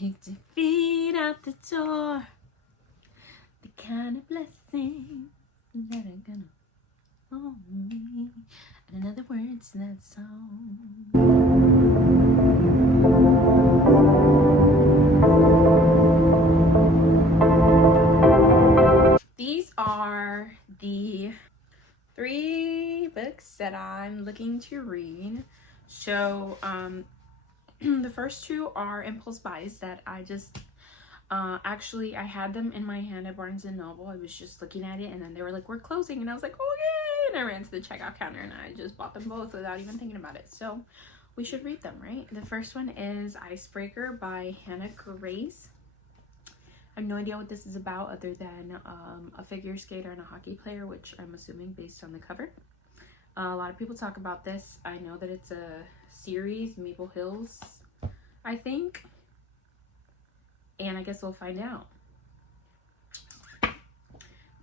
kicked your feet out the door. The kind of blessing that are gonna hold me. And in other words, that song. These are the 3 books that I'm looking to read. So the first 2 are impulse buys that I just actually I had them in my hand at Barnes and Noble. I was just looking at it and then they were like, we're closing, and I was like, oh yay, and I ran to the checkout counter and I just bought them both without even thinking about it. So we should read them, right? The first one is Icebreaker by Hannah Grace. I have no idea what this is about other than a figure skater and a hockey player, which I'm assuming based on the cover. A lot of people talk about this. I know that it's a series, Maple Hills, I think. And I guess we'll find out.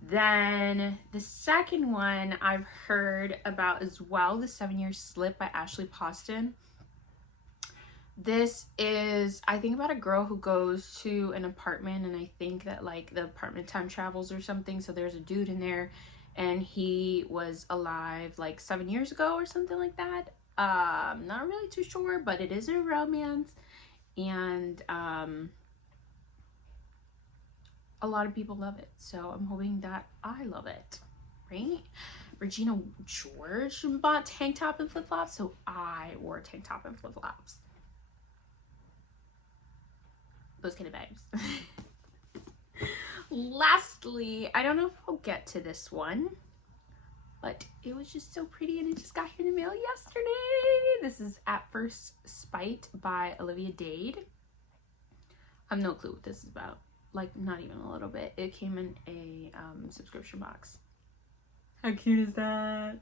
Then the second one I've heard about as well, The 7-Year Slip by Ashley Poston. This is, I think, about a girl who goes to an apartment, and I think that like the apartment time travels or something. So there's a dude in there and he was alive like 7 years ago or something like that. Not really too sure, but it is a romance, and a lot of people love it. So I'm hoping that I love it, right? Regina George bought tank top and flip-flops, so I wore tank top and flip-flops. Those kind of vibes. Lastly, I don't know if I'll get to this one, but it was just so pretty and it just got here in the mail yesterday. This is At First Spite by Olivia Dade. I have no clue what this is about. Like, not even a little bit. It came in a subscription box. How cute is that?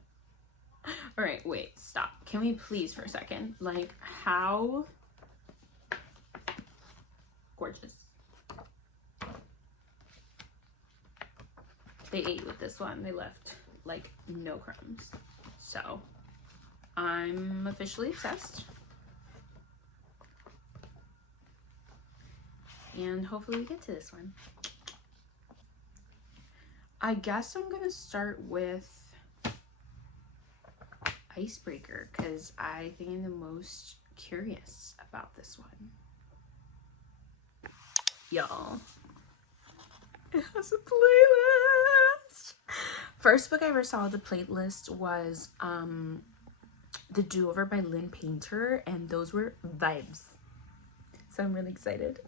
All right, wait, stop. Can we please for a second? Like, how gorgeous. They ate with this one. They left like no crumbs. So I'm officially obsessed. And hopefully we get to this one. I guess I'm gonna start with Icebreaker because I think I'm the most curious about this one. Y'all, it has a playlist. First book I ever saw the playlist was The Do-Over by Lynn Painter, and those were vibes. So I'm really excited.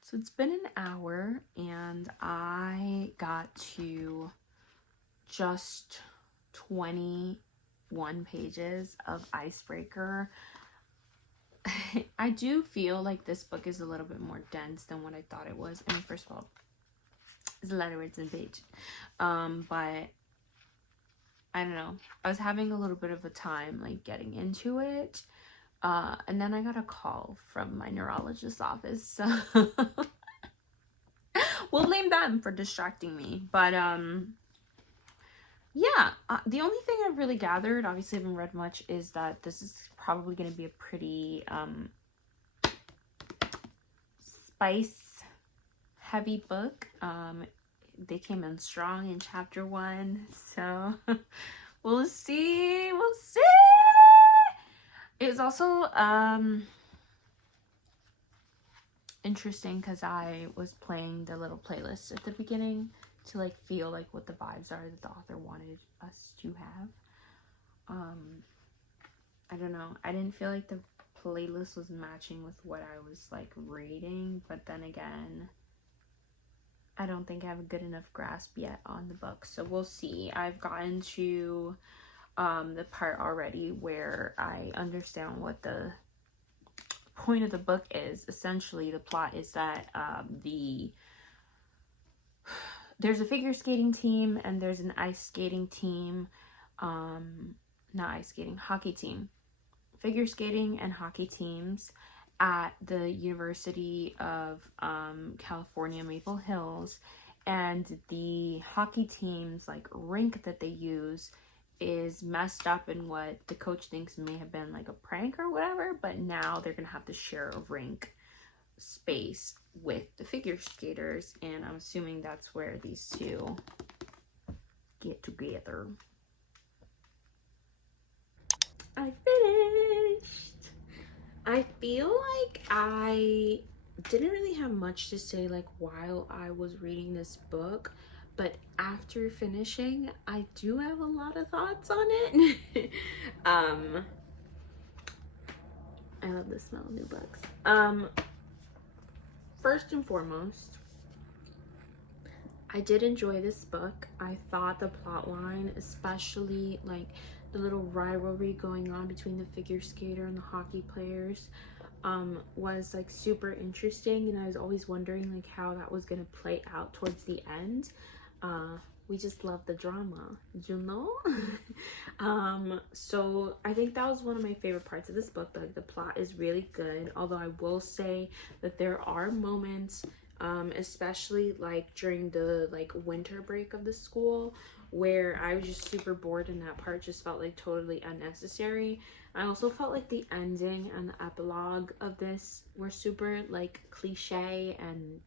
So it's been an hour and I got to just 21 pages of Icebreaker. I do feel like this book is a little bit more dense than what I thought it was. I mean, first of all, it's a lot of words in a page. But I don't know. I was having a little bit of a time like getting into it. And then I got a call from my neurologist's office. So we'll blame them for distracting me. But yeah, the only thing I've really gathered, obviously I haven't read much, is that this is probably going to be a pretty spice heavy book. They came in strong in chapter 1, so we'll see. It was also interesting because I was playing the little playlist at the beginning to like feel like what the vibes are that the author wanted us to have. I don't know. I didn't feel like the playlist was matching with what I was like reading, but then again, I don't think I have a good enough grasp yet on the book, so we'll see. I've gotten to the part already where I understand what the point of the book is. Essentially, the plot is that there's a figure skating team and there's an ice skating team. Not ice skating, hockey team. Figure skating and hockey teams at the University of California, Maple Hills. And the hockey team's like rink that they use is messed up and what the coach thinks may have been like a prank or whatever, but now they're gonna have to share a rink space with the figure skaters, and I'm assuming that's where these two get together. I finished. I feel like I didn't really have much to say like while I was reading this book, but after finishing, I do have a lot of thoughts on it. I love the smell of new books. First and foremost, I did enjoy this book. I thought the plot line, especially like the little rivalry going on between the figure skater and the hockey players, was like super interesting, and I was always wondering like how that was gonna play out towards the end. We just love the drama, you know. So I think that was one of my favorite parts of this book. Like the plot is really good, although I will say that there are moments, especially like during the like winter break of the school, where I was just super bored, and that part just felt like totally unnecessary. I also felt like the ending and the epilogue of this were super like cliche, and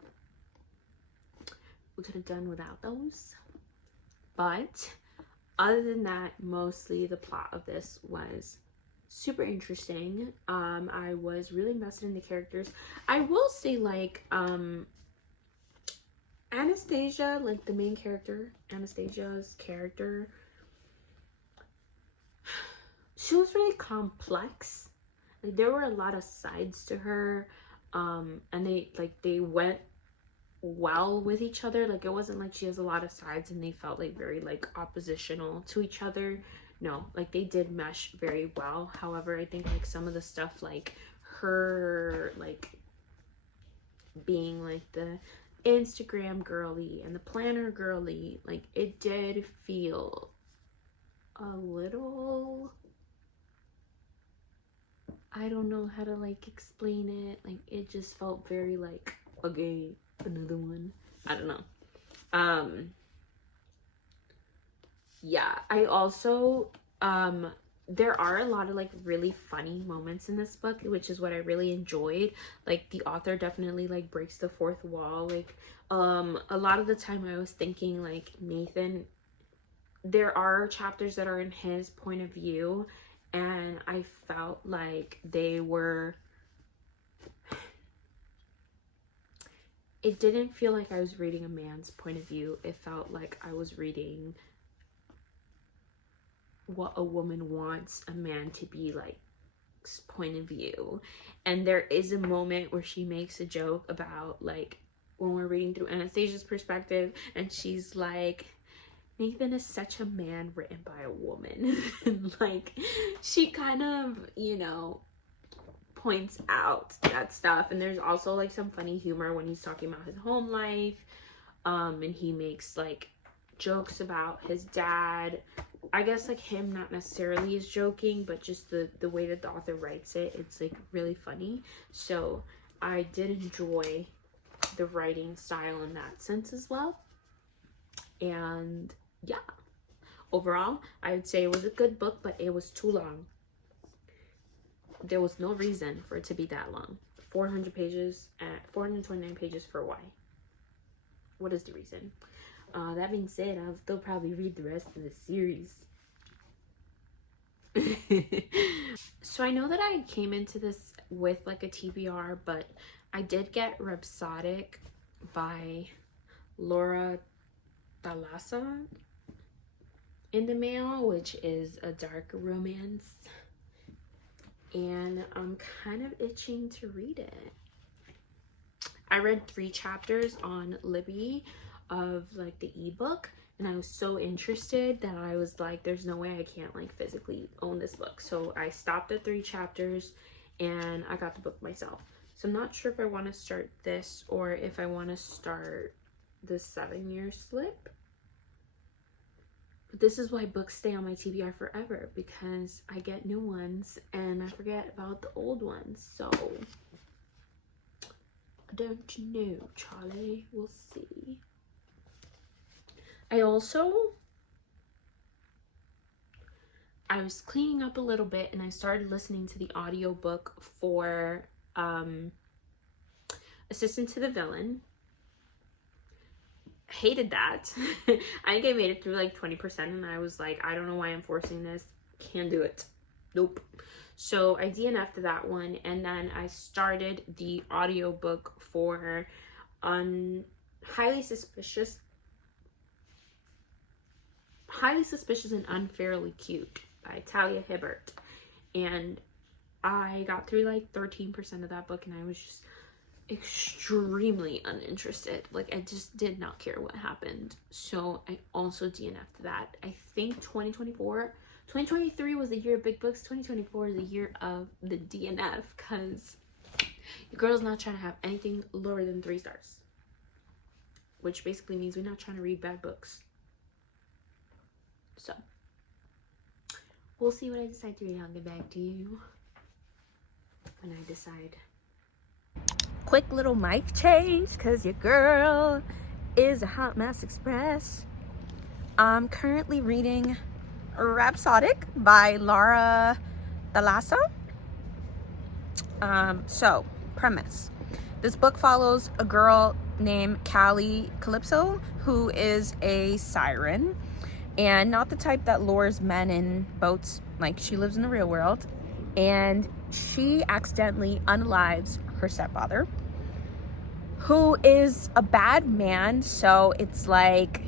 we could have done without those. But other than that, mostly the plot of this was super interesting. I was really invested in the characters. I will say like Anastasia, like the main character, Anastasia's character, she was really complex. Like there were a lot of sides to her, and they went well with each other. Like it wasn't like she has a lot of sides and they felt like very like oppositional to each other. No, like they did mesh very well. However, I think like some of the stuff, like her like being like the Instagram girly and the planner girly, like it did feel a little, I don't know how to like explain it. Like it just felt very like, okay, another one. I don't know. Yeah, I also there are a lot of like really funny moments in this book, which is what I really enjoyed. Like the author definitely like breaks the fourth wall. Like a lot of the time I was thinking like Nathan, there are chapters that are in his point of view, and I felt like they were, it didn't feel like I was reading a man's point of view. It felt like I was reading what a woman wants a man to be like point of view. And there is a moment where she makes a joke about like when we're reading through Anastasia's perspective, and she's like, Nathan is such a man written by a woman. And like she kind of, you know, points out that stuff. And there's also like some funny humor when he's talking about his home life, and he makes like jokes about his dad. I guess like him not necessarily is joking, but just the way that the author writes it, it's like really funny. So I did enjoy the writing style in that sense as well. And yeah, overall I would say it was a good book, but it was too long. There was no reason for it to be that long. 400 pages at 429 pages for why? What is the reason? That being said, I'll still probably read the rest of the series. So I know that I came into this with like a TBR, but I did get Rhapsodic by Laura Thalassa in the mail, which is a dark romance, and I'm kind of itching to read it. I read 3 chapters on Libby of like the ebook, and I was so interested that I was like, there's no way I can't like physically own this book. So I stopped at 3 chapters and I got the book myself. So I'm not sure if I want to start this or if I want to start the 7-year slip. But this is why books stay on my TBR forever, because I get new ones and I forget about the old ones. So I don't know, Charlie. We'll see. I also I was cleaning up a little bit and I started listening to the audiobook for Assistant to the Villain. Hated that. I think I made it through like 20% and I was like, I don't know why I'm forcing this. Can't do it. Nope. So I DNF'd that one, and then I started the audiobook for Highly Suspicious and Unfairly Cute by Talia Hibbert. And I got through like 13% of that book and I was just extremely uninterested. Like, I just did not care what happened. So I also DNF'd that. I think 2023 was the year of big books. 2024 is the year of the DNF, because your girl's not trying to have anything lower than 3 stars, which basically means we're not trying to read bad books. So we'll see what I decide to read. I'll get back to you when I decide. Quick little mic change, because your girl is a hot mess express. I'm currently reading Rhapsodic by Laura Thalassa. So, premise. This book follows a girl named Callie Calypso, who is a siren, and not the type that lures men in boats. Like, she lives in the real world, and she accidentally unalives her stepfather, who is a bad man. So it's like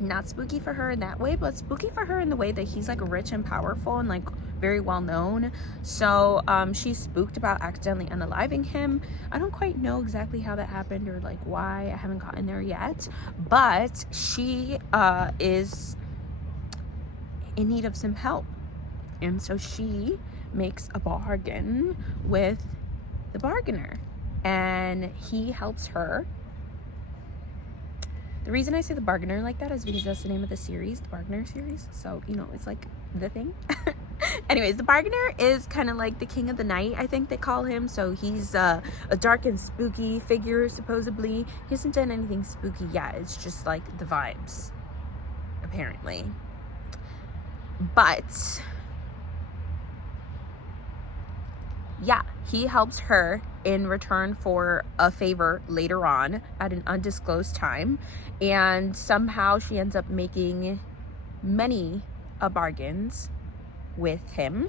not spooky for her in that way, but spooky for her in the way that he's like rich and powerful and like very well known. So she's spooked about accidentally unaliving him. I don't quite know exactly how that happened or like why. I haven't gotten there yet, but she is in need of some help, and so she makes a bargain with the bargainer, and he helps her. The reason I say the bargainer like that is because that's the name of the series, the Bargainer series. So, you know, it's like the thing. Anyways, the bargainer is kind of like the king of the night, I think they call him. So he's a dark and spooky figure, supposedly. He hasn't done anything spooky yet. It's just like the vibes, apparently. But yeah, he helps her in return for a favor later on at an undisclosed time, and somehow she ends up making many bargains with him.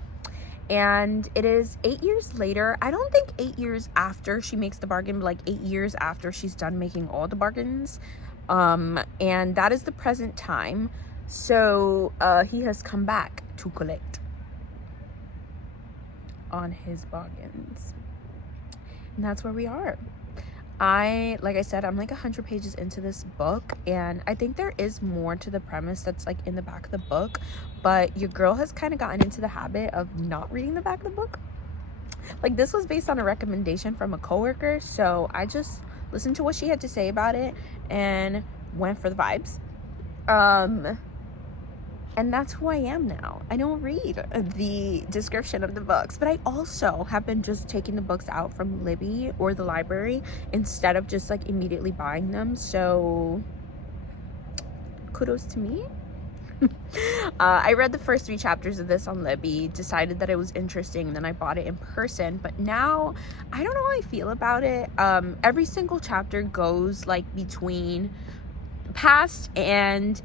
And it is 8 years later. I don't think 8 years after she makes the bargain, but like 8 years after she's done making all the bargains, and that is the present time. So he has come back to collect on his bargains, and that's where we are. Like I said, I'm like 100 pages into this book, and I think there is more to the premise that's like in the back of the book, but your girl has kind of gotten into the habit of not reading the back of the book. Like, this was based on a recommendation from a coworker, so I just listened to what she had to say about it and went for the vibes. And that's who I am now. I don't read the description of the books, but I also have been just taking the books out from Libby or the library instead of just like immediately buying them. So kudos to me. I read the first 3 chapters of this on Libby, decided that it was interesting, and then I bought it in person. But now I don't know how I feel about it. Every single chapter goes like between past and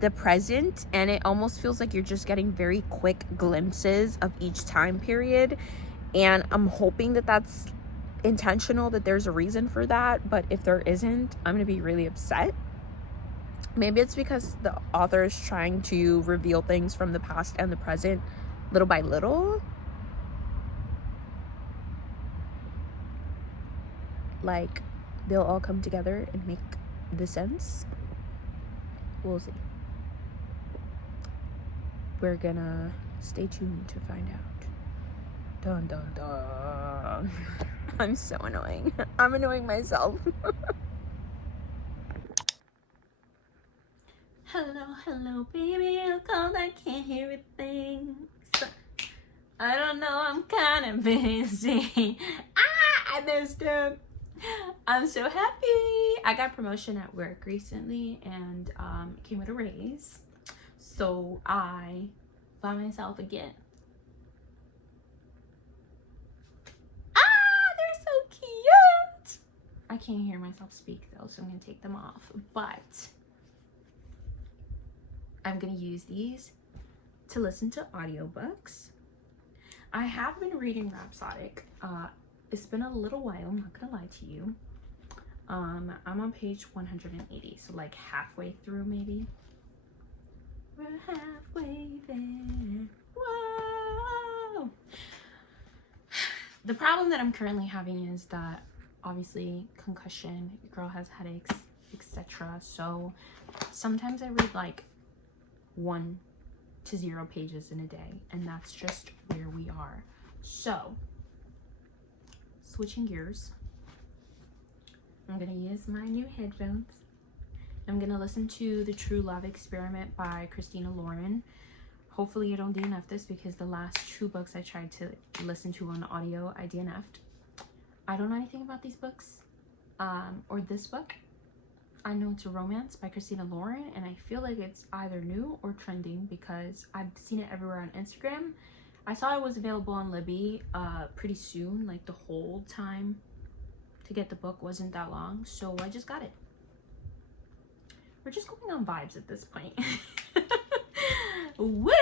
the present, and it almost feels like you're just getting very quick glimpses of each time period, and I'm hoping that that's intentional, that there's a reason for that. But if there isn't, I'm gonna be really upset. Maybe it's because the author is trying to reveal things from the past and the present little by little, like they'll all come together and make the sense. We'll see. We're gonna stay tuned to find out. Dun dun dun. I'm so annoying. I'm annoying myself. Hello, baby. I'm cold, I can't hear a thing. I don't know, I'm kind of busy. I messed up. I'm so happy. I got promotion at work recently, and came with a raise. So I by myself again. They're so cute. I can't hear myself speak though, so I'm gonna take them off. But I'm gonna use these to listen to audiobooks. I have been reading Rhapsodic. It's been a little while, I'm not gonna lie to you. I'm on page 180, so like halfway through maybe. We're halfway there. Whoa! The problem that I'm currently having is that obviously concussion, your girl has headaches, etc. So sometimes I read like 1 to 0 pages in a day, and that's just where we are. So switching gears, I'm gonna use my new headphones. I'm gonna listen to The True Love Experiment by Christina Lauren. Hopefully I don't DNF this, because the last 2 books I tried to listen to on audio, I DNF'd. I don't know anything about these books, or this book. I know it's a romance by Christina Lauren, and I feel like it's either new or trending because I've seen it everywhere on Instagram. I saw it was available on Libby pretty soon, like the whole time to get the book wasn't that long, so I just got it. We're just going on vibes at this point. Woo!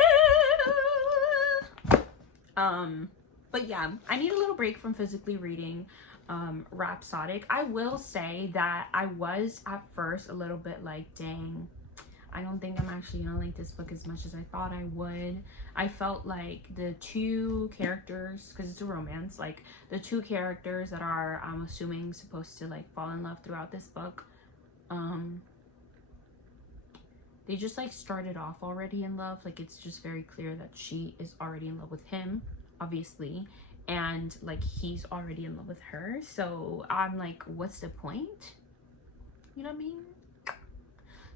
But yeah, I need a little break from physically reading Rhapsodic. I will say that I was at first a little bit like, dang, I don't think I'm actually gonna like this book as much as I thought I would. I felt like the 2 characters, because it's a romance, like the 2 characters that are, I'm assuming, supposed to like fall in love throughout this book, they just like started off already in love. Like it's just very clear that she is already in love with him, obviously, and like he's already in love with her. So I'm like, what's the point? You know what I mean?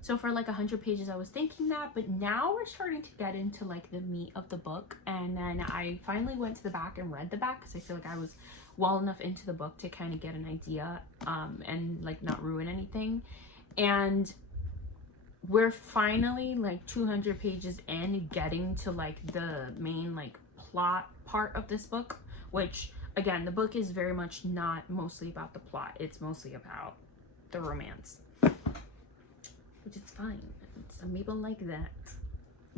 So for like 100 pages I was thinking that, but now we're starting to get into like the meat of the book. And then I finally went to the back and read the back, because I feel like I was well enough into the book to kind of get an idea and like not ruin anything. And we're finally like 200 pages in, getting to like the main like plot part of this book, which again, the book is very much not mostly about the plot. It's mostly about the romance, which is fine. Some people like that.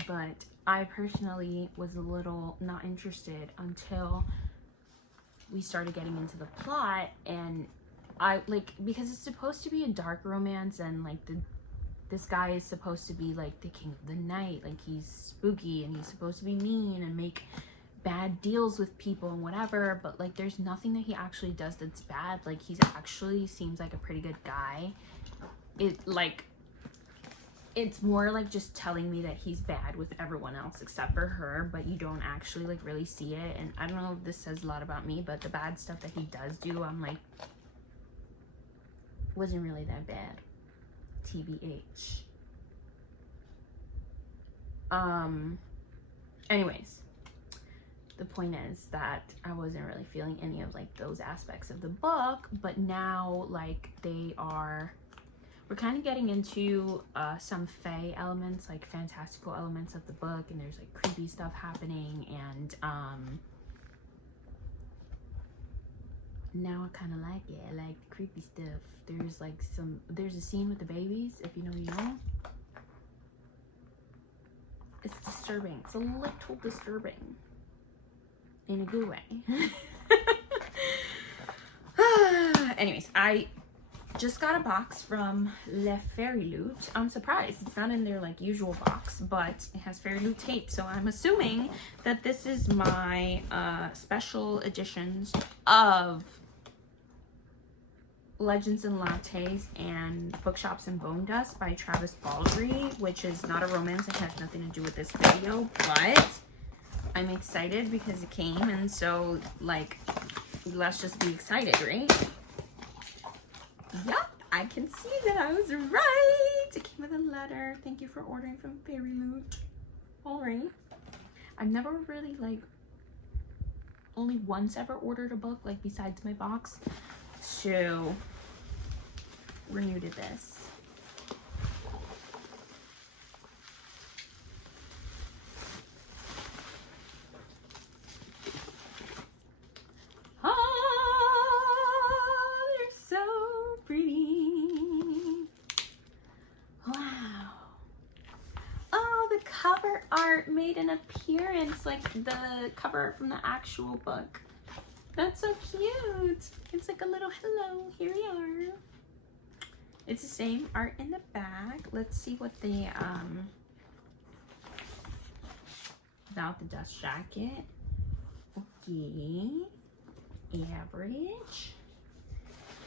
But I personally was a little not interested until we started getting into the plot. And I like, because it's supposed to be a dark romance, and like this guy is supposed to be like the king of the night, like he's spooky and he's supposed to be mean and make bad deals with people and whatever, but like there's nothing that he actually does that's bad. Like he's actually seems like a pretty good guy. It's more like just telling me that he's bad with everyone else except for her, but you don't actually like really see it. And I don't know if this says a lot about me, but the bad stuff that he does do, I'm like, wasn't really that bad. TBH. Anyways, the point is that I wasn't really feeling any of like those aspects of the book, but now like we're kind of getting into some fae elements, like fantastical elements of the book, and there's like creepy stuff happening, and now I kind of like it. I like the creepy stuff. There's a scene with the babies, if you know, you know. It's disturbing. It's a little disturbing. In a good way. Anyways, I just got a box from Le Fairy Loot. I'm surprised it's not in their like usual box, but it has Fairy Loot tape, so I'm assuming that this is my special editions of Legends and Lattes and Bookshops and Bone Dust by Travis Baldry, which is not a romance. It has nothing to do with this video, but I'm excited because it came, and so like let's just be excited, right? Yep, I can see that I was right. It came with a letter. Thank you for ordering from Fairy Loot. All right. I've never really like only once ever ordered a book like besides my box, so we're new to this. made an appearance, like the cover from the actual book. That's so cute. It's like a little hello, here we are. It's the same art in the back. Let's see what the without the dust jacket. Okay, average.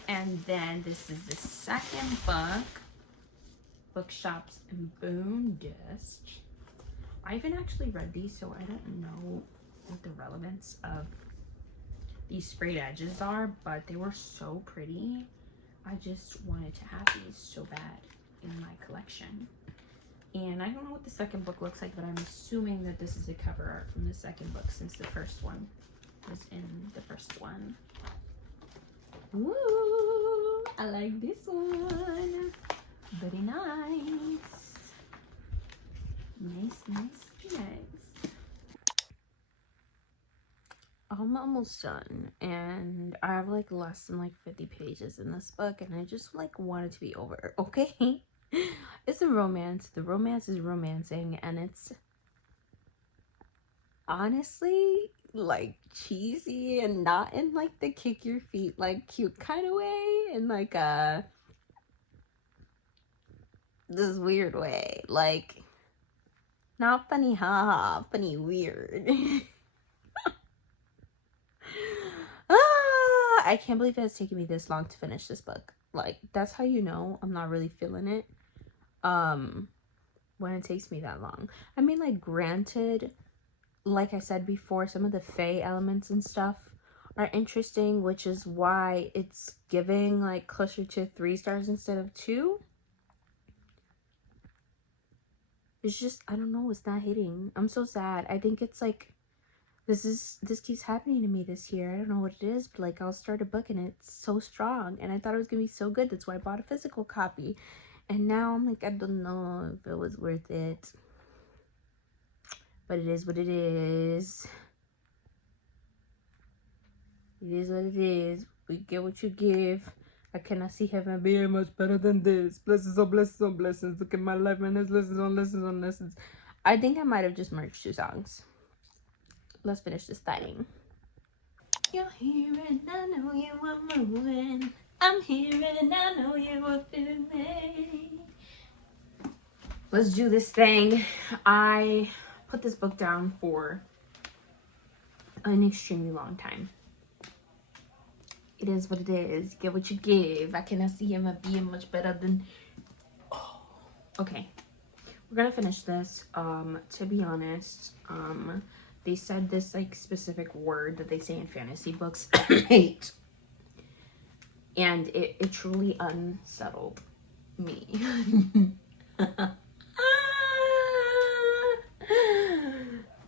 And then this is the second book, Bookshops and Bone Dust. I haven't actually read these, so I don't know what the relevance of these sprayed edges are, but they were so pretty. I just wanted to have these so bad in my collection. And I don't know what the second book looks like, but I'm assuming that this is a cover art from the second book, since the first one was in the first one. Ooh, I like this one. Very nice. Nice. I'm almost done, and I have like less than like 50 pages in this book, and I just like want it to be over. Okay. It's a romance. The romance is romancing, and it's honestly like cheesy, and not in like the kick your feet like cute kind of way, in like this weird way, like not funny haha, funny weird. I can't believe it's taken me this long to finish this book. Like, that's how you know I'm not really feeling it, when it takes me that long. I mean, like, granted, like I said before, some of the fae elements and stuff are interesting, which is why it's giving like closer to 3 stars instead of 2. It's just, I don't know, it's not hitting. I'm so sad. I think it's like this keeps happening to me this year. I don't know what it is, but like I'll start a book and it's so strong, and I thought it was gonna be so good. That's why I bought a physical copy, and now I'm like, I don't know if it was worth it, but it is what it is. It is what it is. We get what you give. I cannot see heaven being much better than this. Blessings on blessings on blessings. Look at my life, man. There's lessons on lessons on lessons. I think I might have just merged 2 songs. Let's finish this thing. You're here and I know you are moving. I'm here and I know you are feeling me. Let's do this thing. I put this book down for an extremely long time. It is what it is. Get what you give. I cannot see him being much better than... Oh. Okay. We're gonna finish this. To be honest, they said this like specific word that they say in fantasy books, hate. And it truly unsettled me.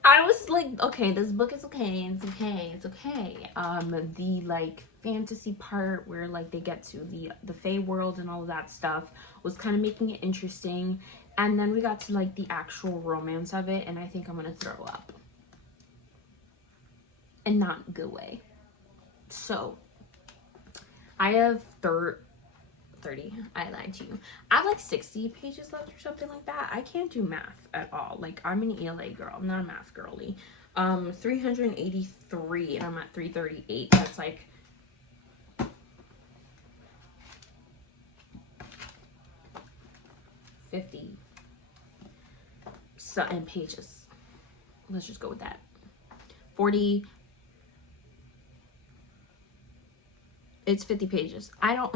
I was like, okay, this book is okay, it's okay, it's okay. The like fantasy part where like they get to the fae world and all of that stuff was kind of making it interesting, and then we got to like the actual romance of it, and I think I'm gonna throw up, and not in a good way. So I have 30, I lied to you. I have like 60 pages left or something like that. I can't do math at all. Like, I'm an ELA girl, I'm not a math girly. 383 and I'm at 338. That's like 50 something pages. Let's just go with that. 40. It's 50 pages. I don't...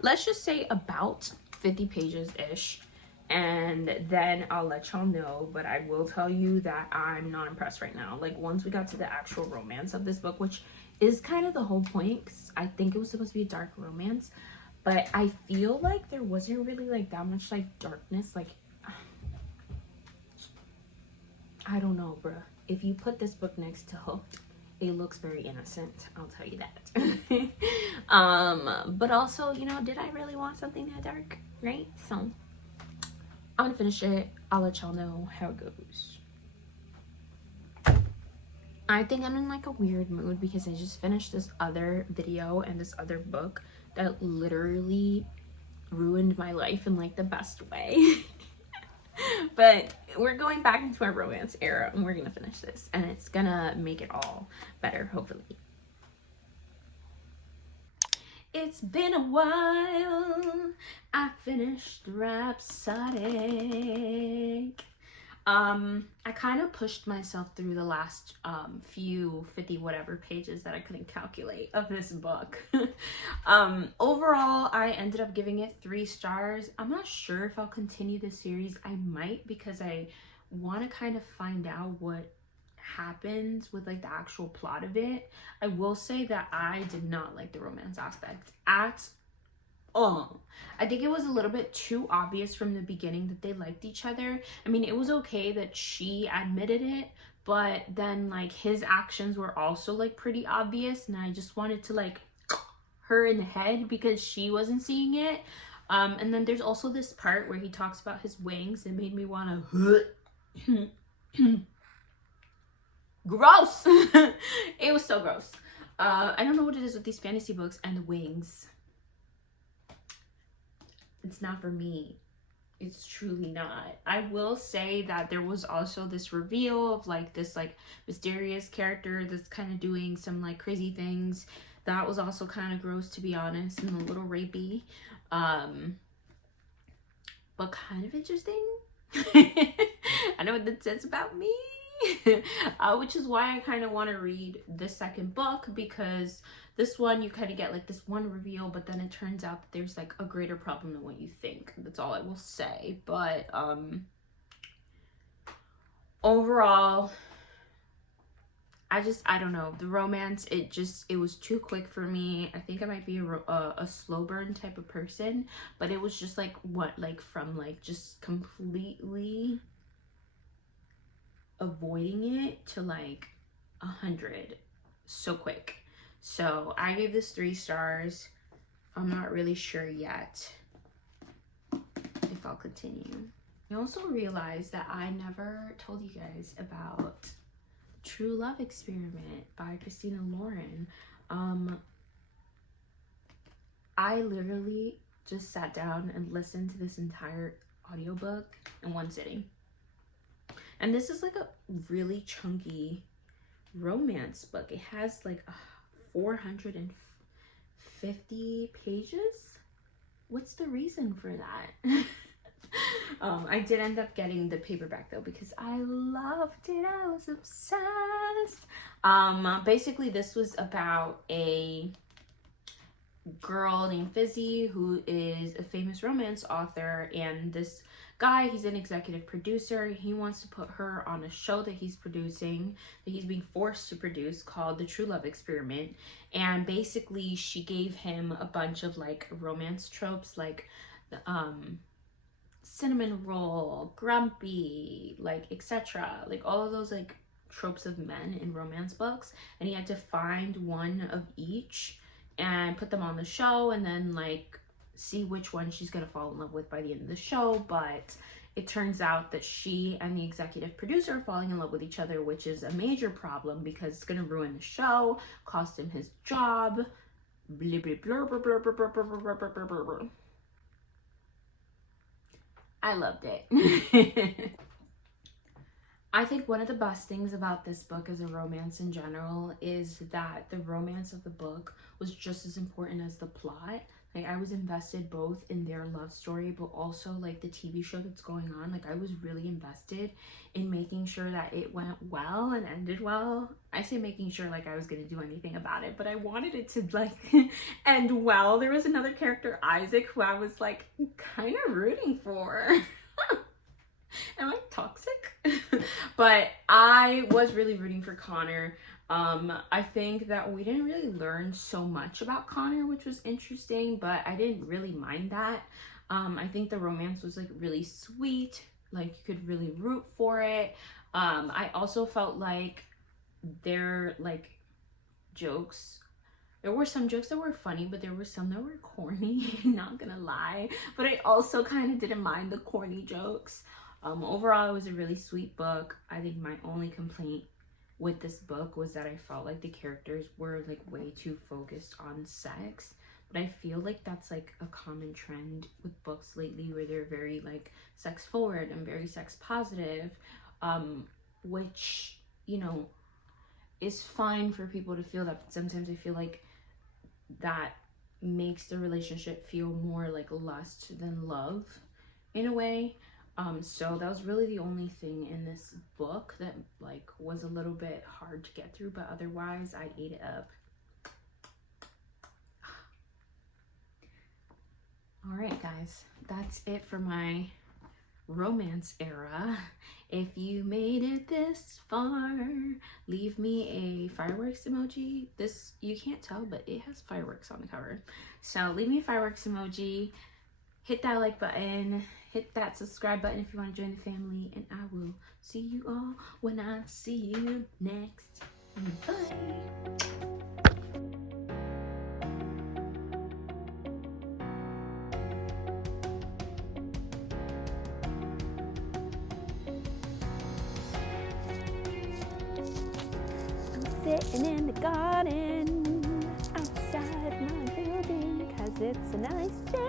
Let's just say about 50 pages-ish. And then I'll let y'all know. But I will tell you that I'm not impressed right now. Like, once we got to the actual romance of this book, which is kind of the whole point, because I think it was supposed to be a dark romance. But I feel like there wasn't really, like, that much, like, darkness. Like, I don't know, bruh. If you put this book next to Hooked, it looks very innocent, I'll tell you that. But also, you know, did I really want something that dark, right? So I'm gonna finish it. I'll let y'all know how it goes. I think I'm in like a weird mood because I just finished this other video and this other book that literally ruined my life in like the best way. But we're going back into our romance era and we're gonna finish this and it's gonna make it all better, hopefully. It's been a while. I finished Rhapsodic. I kind of pushed myself through the last few 50 whatever pages that I couldn't calculate of this book. Overall, I ended up giving it 3 stars. I'm not sure if I'll continue the series. I might, because I want to kind of find out what happens with like the actual plot of it. I will say that I did not like the romance aspect at all. I think it was a little bit too obvious from the beginning that they liked each other. I mean, it was okay that she admitted it, but then like his actions were also like pretty obvious, and I just wanted to like her in the head because she wasn't seeing it. And then there's also this part where he talks about his wings. It made me want to gross. It was so gross. I don't know what it is with these fantasy books and the wings. It's not for me. It's truly not. I will say that there was also this reveal of like this like mysterious character that's kind of doing some like crazy things. That was also kind of gross, to be honest, and a little rapey. But kind of interesting. I know what that says about me. Which is why I kind of want to read the second book, because this one you kind of get like this one reveal, but then it turns out that there's like a greater problem than what you think. That's all I will say. But overall, I don't know, the romance, it was too quick for me. I think I might be a slow burn type of person, but it was just like from like just completely avoiding it to like 100 so quick. So I gave this 3 stars. I'm not really sure yet if I'll continue. I also realized that I never told you guys about True Love Experiment by Christina Lauren. I literally just sat down and listened to this entire audiobook in one sitting. And this is like a really chunky romance book. It has like 450 pages. What's the reason for that? I did end up getting the paperback though because I loved it. I was obsessed. Basically this was about a girl named Fizzy who is a famous romance author, and this guy, he's an executive producer. He wants to put her on a show that he's producing, that he's being forced to produce, called The True Love Experiment. And basically she gave him a bunch of like romance tropes, like the cinnamon roll, grumpy, like etc., like all of those like tropes of men in romance books, and he had to find one of each and put them on the show, and then like see which one she's gonna fall in love with by the end of the show. But it turns out that she and the executive producer are falling in love with each other, which is a major problem because it's gonna ruin the show, cost him his job, blah, blah, blah, blah, blah, blah, blah, blah, blah, blah, blah, blah. I loved it. I think one of the best things about this book as a romance in general is that the romance of the book was just as important as the plot. Like I was invested both in their love story, but also like the TV show that's going on. Like I was really invested in making sure that it went well and ended well. I say making sure like I was gonna do anything about it, but I wanted it to like end well. There was another character, Isaac, who I was like kind of rooting for. Am I toxic? But I was really rooting for Connor. I think that we didn't really learn so much about Connor, which was interesting, but I didn't really mind that. I think the romance was like really sweet, like you could really root for it. I also felt like their like jokes, there were some jokes that were funny, but there were some that were corny, not gonna lie. But I also kind of didn't mind the corny jokes. Overall, it was a really sweet book. I think my only complaint with this book was that I felt like the characters were like way too focused on sex. but I feel like that's like a common trend with books lately, where they're very like sex forward and very sex positive, which, you know, is fine for people to feel that, but sometimes I feel like that makes the relationship feel more like lust than love in a way. So that was really the only thing in this book that like was a little bit hard to get through, but otherwise I ate it up. All right, guys, that's it for my romance era. If you made it this far, leave me a fireworks emoji. This, you can't tell, but it has fireworks on the cover. So leave me a fireworks emoji, hit that like button, hit that subscribe button if you want to join the family, and I will see you all when I see you next. Bye. Sitting in the garden outside my building, 'cause it's a nice day.